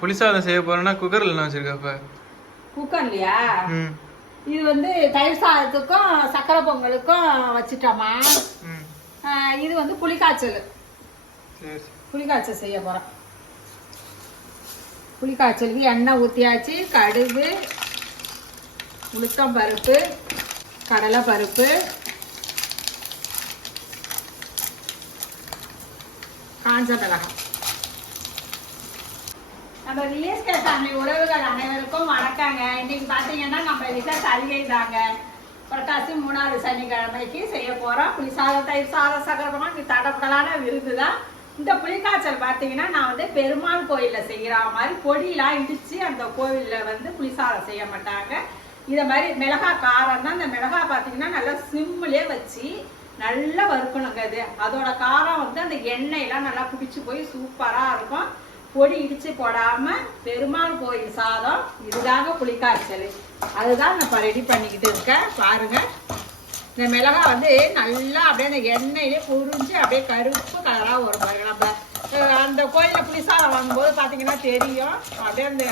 புளி சாதம் செய்ய போறேன்னா குக்கர்ல என்ன வச்சிருக்கப்ப? குக்கர்லையா? இது வந்து தயிர் சாதத்துக்கும் சக்கரை பொங்கலுக்கும் வச்சுட்டோமா. இது வந்து புளிக்காய்ச்சல். புளிக்காய்ச்சல் செய்ய போறோம். புளிக்காய்ச்சலுக்கு எண்ணெய் ஊற்றியாச்சு. கடுகு, உளுத்தம் பருப்பு, கடலை பருப்பு, காஞ்ச மிளகாய். நம்ம விஎஸ்கே ஃபேமிலி உறவுகள் அனைவருக்கும் வணக்கங்க. இன்னைக்கு பார்த்தீங்கன்னா நம்ம வீட்டில் சலுகை தாங்க. புரட்டாசி 3வது சனிக்கிழமைக்கு செய்ய போகிறோம் புளி சாதம், தயிர் சாதம், சக்கரை பொங்கல். தடப்படலான விருந்து தான் இந்த புளிக்காய்ச்சல். பார்த்தீங்கன்னா நான் வந்து பெருமாள் கோயிலில் செய்கிற மாதிரி பொடியெலாம் இடித்து அந்த கோவிலில் வந்து புளிசாதம் செய்ய மாட்டாங்க. இதை மாதிரி மிளகாய் காரம் தான். இந்த மிளகாய் பார்த்தீங்கன்னா நல்லா சிம்மிலே வச்சு நல்லா வறுக்கணுங்க. அதோட காரம் வந்து அந்த எண்ணெயெல்லாம் நல்லா பிடிச்சி போய் சூப்பராக இருக்கும். பொடி இடிச்சு போடாம பெருமாள் கோயில் சாதம். இதுதாங்க புளிக்காய்ச்சல். அதுதான் நான் இப்போ ரெடி பண்ணிக்கிட்டு இருக்கேன். பாருங்க, இந்த மிளகாய் வந்து நல்லா அப்படியே அந்த எண்ணெயிலே புரிஞ்சு அப்படியே கருப்பு கலராக வரும் பாருங்க. நம்ம அந்த கோயிலில் புளி சாதம் வாங்கும்போது பார்த்தீங்கன்னா தெரியும். அப்படியே அந்த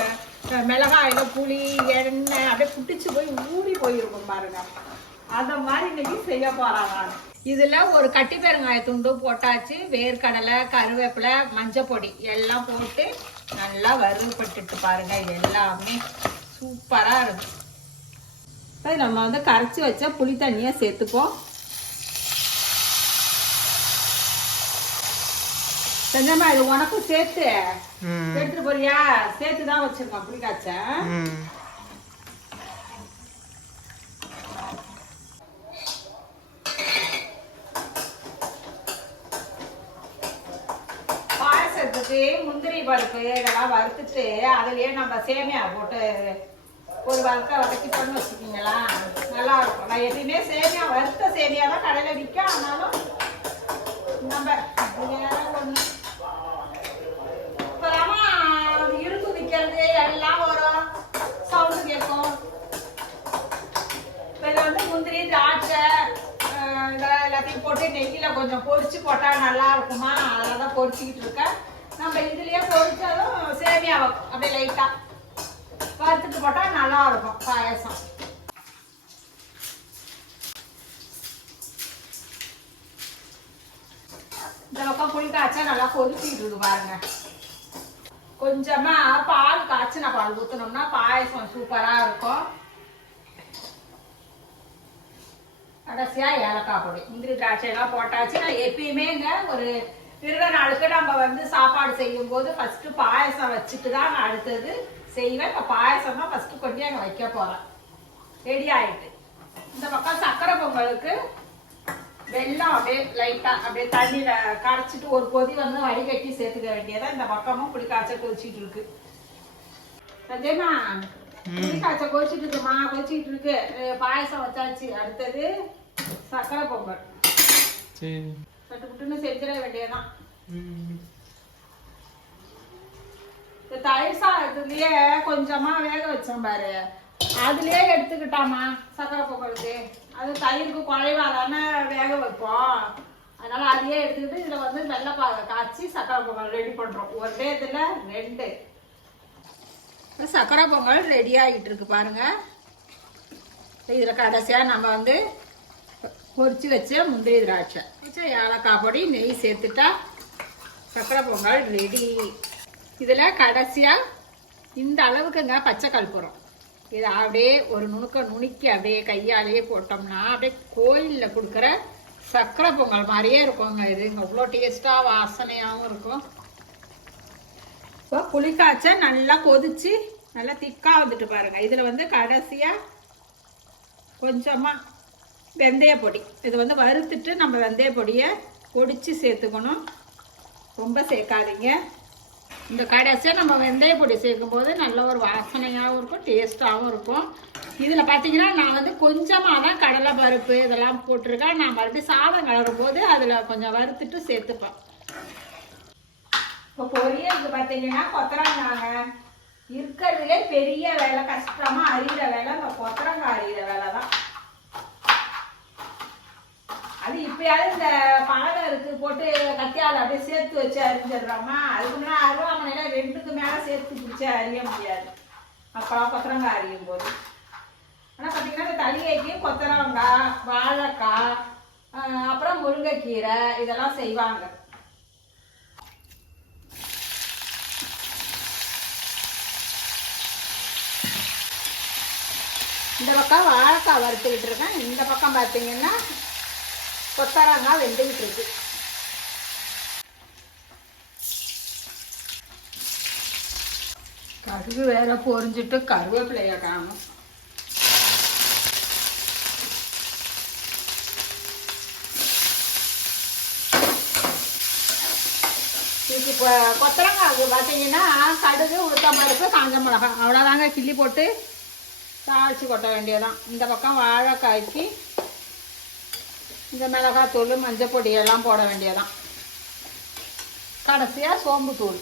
மிளகாயில புளி எண்ணெய் அப்படியே புட்டிச்சு போய் ஊறி போயிருக்கும் பாருங்க. அந்த மாதிரி இன்னைக்கு செய்ய போறாங்க. இதுல ஒரு கட்டி பெருங்காய துண்டு போட்டாச்சு. வேர்க்கடலை, கருவேப்பிலை, மஞ்சள் பொடி எல்லாம் போட்டு நல்லா வறுபட்டுட்டு பாருங்க. எல்லாமே சூப்பரா இருக்கும். நம்ம வந்து கரைச்சி வச்ச புளி தண்ணியை சேர்த்துப்போம். செஞ்சமா இது உனக்கும் சேர்த்து எடுத்துட்டு போறியா? சேர்த்துதான் வச்சிருக்கோம் புளி காய்ச்ச. முந்திரி பருப்பு இதெல்லாம் வறுத்துட்டு அதுலயே நம்ம சேமியா போட்டு ஒரு வதக்கி பண்ணி வச்சுக்கிங்களா, நல்லா இருக்கும். நான் எப்பயுமே சேமியா வறுத்த சேமியா தான் கடையில விற்கும். ஆனாலும் நம்ம ஒண்ணு இப்பதாமா இழுத்து விற்கிறது எல்லாம் வரும், சவுண்டு கேட்கும். இதுல வந்து முந்திரி, திராட்சை எல்லாத்தையும் போட்டு நெய்யில கொஞ்சம் பொரிச்சு போட்டா நல்லா இருக்குமா. அதெல்லாம் பொரிச்சுக்கிட்டு இருக்கேன். நம்ம இதுலயே பொரிச்சாலும் சேமியா அப்படியே லைட்டா வறுத்துட்டு போட்டா நல்லா இருக்கும் பாயசம். இந்த பக்கம் புளி காய்ச்சா நல்லா கொதிச்சுட்டு இருக்கு பாருங்க. கொஞ்சமா பால் காய்ச்சின பால் ஊத்தணும்னா பாயசம் சூப்பரா இருக்கும். கடைசியா ஏலக்காய் பொடி, முந்திரி, திராட்சை எல்லாம் போட்டாச்சு. நான் எப்பயுமேங்க ஒரு விருத நாளுக்கு நம்ம வந்து சாப்பாடு செய்யும் போது ஃபர்ஸ்ட் பாயசம் வச்சுட்டு தான் நான் அடுத்தது செய்வேன். இப்போ பாயசம் தான் ஃபர்ஸ்ட் கொண்டு அங்கே வைக்க போறேன். ரெடி ஆயிட்டு இந்த பக்கம் சக்கரை பொங்கலுக்கு வெல்லம் அப்படியே லைட்டா அப்படியே தண்ணியில கரைச்சிட்டு ஒரு கொதி வந்து வடிகட்டி சேர்த்துக்க வேண்டியதான். இந்த பக்கமும் புளிக்காய்ச்சல் கொதிச்சிட்டு இருக்கு. சஞ்சயமா புளிக்காய்ச்சல் கொதிச்சிட்டு இருக்குமா? கொதிச்சிட்டு இருக்கு. பாயசம் வச்சாச்சு. அடுத்தது சக்கரை பொங்கல். சட்டு புட்டுன்னு செஞ்சிட வேண்டியதான். தயிர் சாதத்துலயே கொஞ்சமா வேக வச்சோம் பாரு, அதுலயே எடுத்துக்கிட்டாமா சக்கரை பொங்கலுக்கு. அது தயிருக்கு குழைவாதானே வேக வைப்போம். அதனால அதையே எடுத்துக்கிட்டு இதுல வந்து வெள்ளைப்பாக காய்ச்சி சக்கரை பொங்கல் ரெடி பண்றோம். ஒரே இதுல 2 சக்கரை பொங்கல் ரெடி ஆகிட்டு இருக்கு பாருங்க. இதுல கடைசியா நம்ம வந்து பொரிச்சு வச்ச முந்திரி, திராட்சை வச்ச ஏலக்காய் பொடி, நெய் சேர்த்துட்டா சக்கரை பொங்கல் ரெடி. இதுல கடைசியா இந்த அளவுக்குங்க பச்சை கற்பூரம். இதை அப்படியே ஒரு நுணுக்கி அப்படியே கையாலேயே போட்டோம்னா அப்படியே கோயில்ல கொடுக்குற சக்கரை பொங்கல் மாதிரியே இருக்குங்க. இது அவ்வளோ டேஸ்டா வாசனையாகவும் இருக்கும். இப்போ புளிக்காய்ச்ச நல்லா கொதிச்சு நல்லா திக்கா வந்துட்டு பாருங்க. இதுல வந்து கடைசியா கொஞ்சமா வெந்தய பொடி. இது வந்து வறுத்துட்டு நம்ம வெந்தய பொடியை பொடிச்சு சேர்த்துக்கணும். ரொம்ப சேர்க்காதீங்க. இந்த கடைசியாக நம்ம வெந்தய பொடி சேர்க்கும் போது நல்ல ஒரு வாசனையாகவும் இருக்கும், டேஸ்டாகவும் இருக்கும். இதில் பார்த்தீங்கன்னா நான் வந்து கொஞ்சமாக தான் கடலை பருப்பு இதெல்லாம் போட்டிருக்கேன். நான் மறுபடியும் சாதம் கலரும் போது அதில் கொஞ்சம் வறுத்துட்டு சேர்த்துப்பேன். இப்போ பொரியலுக்கு பார்த்தீங்கன்னா கொத்தரங்காங்க இருக்கிறதுலே பெரிய வேலை, கஷ்டமாக அறிகிற வேலை இந்த கொத்தரங்காய் அறிகிற வேலை தான். அது இப்ப இப்பயாவது இந்த பழம் இருக்கு போட்டு கத்தியால் அப்படியே சேர்த்து வச்சு அரிஞ்சிடுறோமா. அதுக்கு முன்னாடி அருவாமனையில 2க்கு மேலே சேர்த்து பிடிச்சி அறிய முடியாது அப்பெல்லாம் கொத்தரங்காய் அறியும் போது. ஆனால் பார்த்தீங்கன்னா இந்த தளிகைக்கு கொத்தரங்காய், வாழைக்காய், அப்புறம் முருங்கைக்கீரை இதெல்லாம் செய்வாங்க. இந்த பக்கம் வாழைக்காய் வறுத்துக்கிட்டு இருக்கேன். இந்த பக்கம் பார்த்தீங்கன்னா கொத்தரங்காய் வெந்துக்கிட்டு இருக்கு. கருகு வேற பொரிஞ்சிட்டு கருவேப்பிலைய காணும். இப்போ கொத்தரங்காய்க்கு பார்த்தீங்கன்னா கடுகு, உளுத்தம்பருப்பு, காஞ்ச மிளகாய் அவ்வளோதாங்க. கிள்ளி போட்டு தாளித்து கொட்ட வேண்டியதான். இந்த பக்கம் வாழைக்காய்க்கு இந்த மிளகாத்தூள், மஞ்சள் பொடியெல்லாம் போட வேண்டியதான். கடைசியாக சோம்பு தூள்,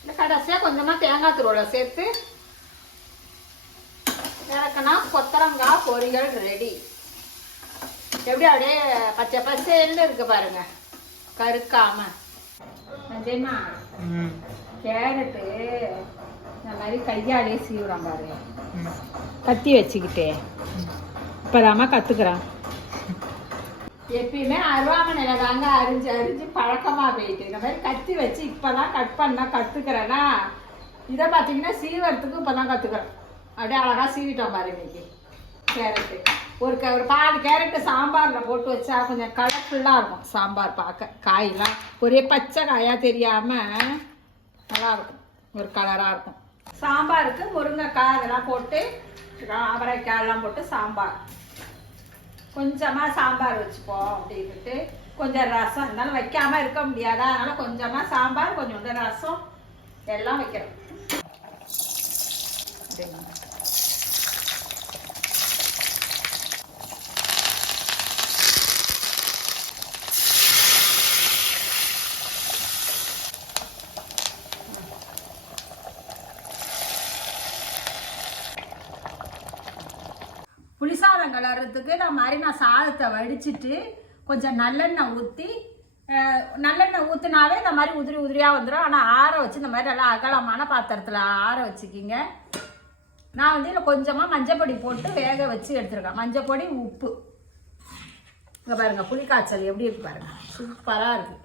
இந்த கடைசியாக கொஞ்சமாக தேங்காய் தூளை சேர்த்து இறக்குனா கொத்தரங்காய் பொரியல் ரெடி. எப்படி அப்படியே பச்சை பச்சைன்னு இருக்கு பாருங்க, கருக்காம. நிஜமா கேரட்டு இந்த மாதிரி கையாலே சீவுறான் பாருங்க, கத்தி வச்சுக்கிட்டே. இப்போதாம்மா கற்றுக்குறான். எப்பயுமே அருவாமனையில தாங்க அரிஞ்சு அரிஞ்சு பழக்கமாக போயிட்டு, இந்த மாதிரி கத்தி வச்சு இப்போதான் கட் பண்ண கற்றுக்கிறேன்னா. இதை பார்த்தீங்கன்னா சீவறதுக்கு இப்போ தான் கற்றுக்குறேன். அப்படியே அழகாக சீவிட்டோம் பாரு இன்னைக்கு. கேரட்டு ஒரு பாதி கேரட்டு சாம்பாரில் போட்டு வச்சா கொஞ்சம் கலர்ஃபுல்லாக இருக்கும் சாம்பார் பார்க்க. காயெல்லாம் ஒரே பச்சை காயாக தெரியாமல் நல்லாயிருக்கும், ஒரு கலராக இருக்கும். சாம்பாருக்கு முருங்கைக்காய் அதெல்லாம் போட்டு, அவரைக்காய் எல்லாம் போட்டு சாம்பார். கொஞ்சமாக சாம்பார் வச்சுப்போம் அப்படின்ட்டு. கொஞ்சம் ரசம் இருந்தாலும் வைக்காமல் இருக்க முடியாதா, அதனால் கொஞ்சமாக சாம்பார், கொஞ்சோண்டு ரசம் எல்லாம் வைக்கிறோம். புளிசாதம் கலர்றதுக்கு நான் சாதத்தை வடிச்சிட்டு கொஞ்சம் நல்லெண்ணெய் ஊற்றி, நல்லெண்ணெய் ஊற்றினாவே இந்த மாதிரி உதிரி உதிரியாக வந்துடும். ஆனால் ஆற வச்சு இந்த மாதிரி நல்லா அகலமான பாத்திரத்தில் ஆற வச்சுக்கிங்க. நான் வந்து இதில் கொஞ்சமாக மஞ்சப்பொடி போட்டு வேக வச்சு எடுத்துருக்கேன். மஞ்சப்பொடி, உப்பு. இங்கே பாருங்கள் புளிக்காய்ச்சல் எப்படி இருக்கு பாருங்கள், சூப்பராக இருக்குது.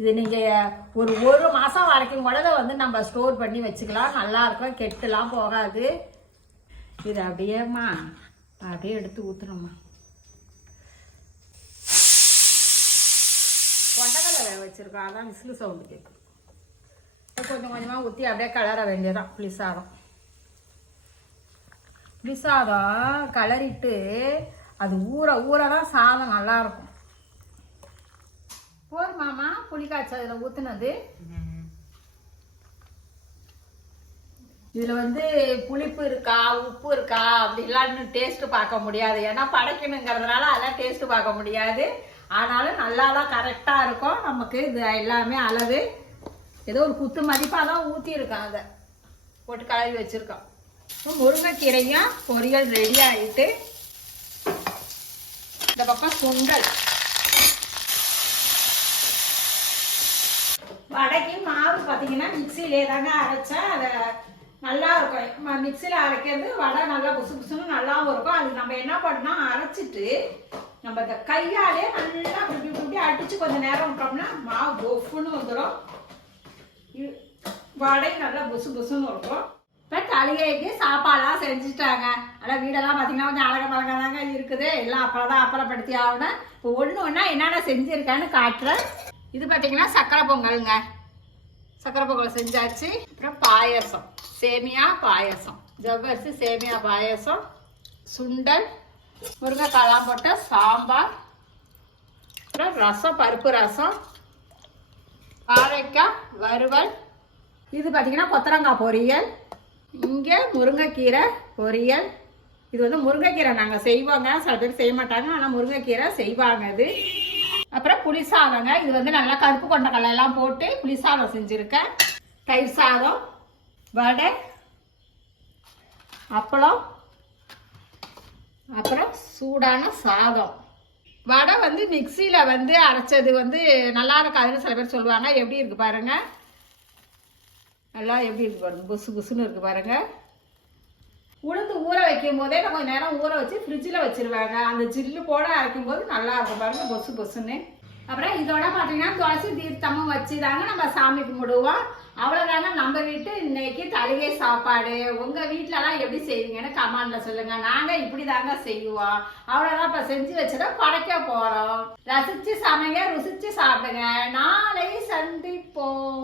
இது நீங்கள் ஒரு மாதம் வரைக்கும் கூட வந்து நம்ம ஸ்டோர் பண்ணி வச்சுக்கலாம், நல்லாயிருக்கும், கெட்டுலாம் போகாது. இது அப்படியேம்மா அப்படியே எடுத்து ஊற்றணும்மா. கொண்டக்கடலை வேக வச்சுருக்கோம், அதான் விசிலு சவுண்டு கேட்கும். கொஞ்சம் கொஞ்சமாக ஊற்றி அப்படியே கலர வேண்டியதான் புளிசாதம். புளிசாதம் கலரிட்டு அது ஊற தான் சாதம் நல்லாயிருக்கும். போதுமாமா புளி காய்ச்சி அதில் ஊற்றுனது. இதில் வந்து புளிப்பு இருக்கா, உப்பு இருக்கா அப்படிலாம் டேஸ்ட்டு பார்க்க முடியாது. ஏன்னா படைக்கணுங்கிறதுனால அதெல்லாம் டேஸ்ட்டு பார்க்க முடியாது. ஆனாலும் நல்லா தான் கரெக்டாக இருக்கும் நமக்கு. இது எல்லாமே அளவு ஏதோ ஒரு குத்து மதிப்பாக தான் ஊற்றிருக்கோம், அதை போட்டு கலரி வச்சுருக்கோம். முருங்கைக்கீரையும் பொரியல் ரெடி ஆகிட்டு, இந்த பக்கம் சுண்டல். வடைக்கு மாவு பார்த்தீங்கன்னா மிக்சியிலே தாங்க அரைச்சேன். அதை நல்லா இருக்கும். மிக்சியில் அரைக்கிறது வடை நல்லா புசு புசுன்னு நல்லாவும் இருக்கும். அது நம்ம என்ன பண்ணோம், அரைச்சிட்டு நம்ம இந்த கையாலே நல்லா இப்படி அடித்து கொஞ்சம் நேரம் விட்டோம்னா மாவு பொஃப்னு வந்துடும். வடை நல்லா புசு புசுன்னு இருக்கும். இப்போ தலிகைக்கு சாப்பாடெல்லாம் செஞ்சுட்டாங்க. ஆனால் வீடெல்லாம் பார்த்தீங்கன்னா கொஞ்சம் அழகாக தாங்க இருக்குது. எல்லாம் அப்பளம் அப்புறப்படுத்தி ஆகணும். இப்போ ஒன்றா என்னென்ன செஞ்சுருக்கான்னு காட்டுறேன். இது பார்த்தீங்கன்னா சக்கரை பொங்கலுங்க. சக்கரை பொங்கல் செஞ்சாச்சு. அப்புறம் பாயசம், சேமியா பாயசம், ஜவ்வரிசி சேமியா பாயசம், சுண்டல், முருங்கைக்காலாம் போட்ட சாம்பார், அப்புறம் ரசம், பருப்பு ரசம், வாழைக்காய் வறுவல். இது பார்த்தீங்கன்னா கொத்தரங்காய் பொரியல். இங்கே முருங்கைக்கீரை பொரியல். இது வந்து முருங்கைக்கீரை நாங்கள் செய்வோங்க, சில பேர் செய்ய மாட்டாங்க, ஆனால் முருங்கைக்கீரை செய்வாங்க இது. அப்புறம் புளிசாதங்க. இது வந்து நல்லா கருப்பு கொண்டக்கடலை எல்லாம் போட்டு புளிசாதம் செஞ்சுருக்கேன். தயிர் சாதம், வடை, அப்பளம், அப்புறம் சூடான சாதம். வடை வந்து மிக்சியில் வந்து அரைச்சது வந்து நல்லா இருக்காதுன்னு சில பேர் சொல்லுவாங்க. எப்படி இருக்குது பாருங்க, நல்லா எப்படி இருக்குது பாருங்க, புசு புசுன்னு இருக்குது பாருங்க. உளுந்து ஊற வைக்கும் போதே நான் கொஞ்சம் நேரம் ஊற வச்சு ஃப்ரிட்ஜில் வச்சுருவாங்க. அந்த ஜில்லு போட அரைக்கும் போது நல்லா இருக்கும் பாருங்க, பொசு பொசுன்னு. அப்புறம் இதோட பார்த்தீங்கன்னா துளசி தீர்த்தமும் வச்சு தாங்க நம்ம சாமி கும்பிடுவோம். அவ்வளோதாங்க நம்ம வீட்டு இன்னைக்கு தலிகை சாப்பாடு. உங்கள் வீட்டிலலாம் எப்படி செய்வீங்கன்னு கமெண்ட்ல சொல்லுங்க. நாங்கள் இப்படி தாங்க செய்வோம். அவ்வளோதான், இப்போ செஞ்சு வச்சதை படைக்க போகிறோம். ரசிச்சு சமைங்க, ருசிச்சு சாப்பிடுங்க. நாளை சந்திப்போம்.